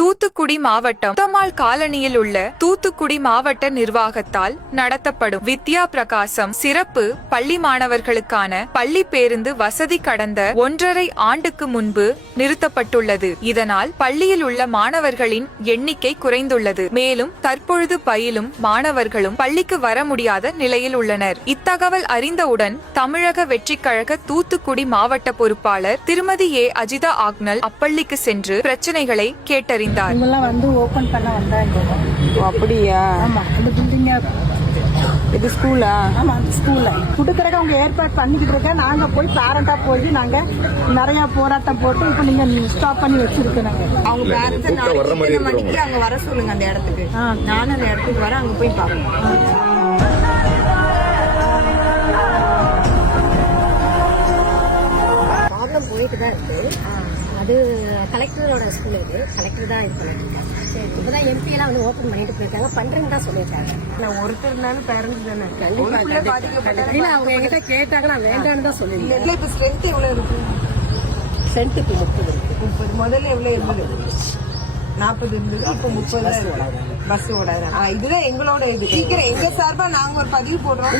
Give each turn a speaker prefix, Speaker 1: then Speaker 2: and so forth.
Speaker 1: தூத்துக்குடி மாவட்டம் உத்தமாள் காலனியில் உள்ள தூத்துக்குடி மாவட்ட நிர்வாகத்தால் நடத்தப்படும் வித்யா பிரகாசம் சிறப்பு பள்ளி மாணவர்களுக்கான பள்ளி பேருந்து வசதி கடந்த ஒன்றரை ஆண்டுக்கு முன்பு நிறுத்தப்பட்டுள்ளது. இதனால் பள்ளியில் உள்ள மாணவர்களின் எண்ணிக்கை குறைந்துள்ளது. மேலும் தற்பொழுது பயிலும் மாணவர்களும் பள்ளிக்கு வர முடியாத நிலையில் உள்ளனர். இத்தகவல் அறிந்தவுடன் தமிழக வெற்றிக் கழக தூத்துக்குடி மாவட்ட பொறுப்பாளர் திருமதி ஏ. அஜிதா ஆக்னல் அப்பள்ளிக்கு சென்று பிரச்சனைகளை கேட்டறிந்தார்.
Speaker 2: இவங்கெல்லாம் வந்து ஓபன் பண்ண வந்தாங்க.
Speaker 3: ஓ அப்படியா?
Speaker 2: ஆமா இந்த பில்டிங்க
Speaker 3: இது ஸ்கூலா
Speaker 2: ஆமா அந்த ஸ்கூல்ல கொடுக்கறக்க அவங்க ஏற்பாடு பண்ணிக்கிட்டு இருக்க நாங்க போய் பேரண்டா போய் நாங்க நிறைய போராட்டம் போட்டு இப்ப நீங்க ஸ்டாப் பண்ணி வச்சிருக்கோங்க
Speaker 3: அவங்க பேரண்ட்ஸ் நாளைக்கு மணிக்கு அங்க வர சொல்லுங்க அந்த இடத்துக்கு.
Speaker 2: ஆ.
Speaker 3: நானும் அந்த இடத்துக்கு வரேன் அங்க போய் பார்ப்போம்
Speaker 4: போயிட்டு தான் இருக்கு அது கலெக்டரோட ஸ்கூல் இது. கலெக்டர் தான் இது பண்ணிருக்காங்க இப்பதான் எம்பி எல்லாம் வந்து ஓபன் பண்ணிட்டு போயிருக்காங்க. பண்றேன்னு தான் சொல்லியிருக்காங்க.
Speaker 3: நான் ஒருத்தர் இருந்தாலும் பேரண்ட்ஸ் தானே?
Speaker 4: இல்ல அவங்க என்கிட்ட கேட்டாங்க நான் வேண்டாம்னு தான் சொல்லியிருந்தேன்
Speaker 3: இல்ல இப்ப ஸ்ட்ரென்த் எவ்வளவு இருக்கு?
Speaker 4: சென்ட்டுக்கு முப்பது இருக்கு.
Speaker 3: முப்பது. முதல்ல எவ்வளவு இருந்தது? நாற்பது இருந்தது இப்ப முப்பது தான் பஸ் ஓடாது. இதுதான் எங்களோட இது. சீக்கிரம் எங்க சார்பா நாங்க ஒரு பதிவு போடுறோம்.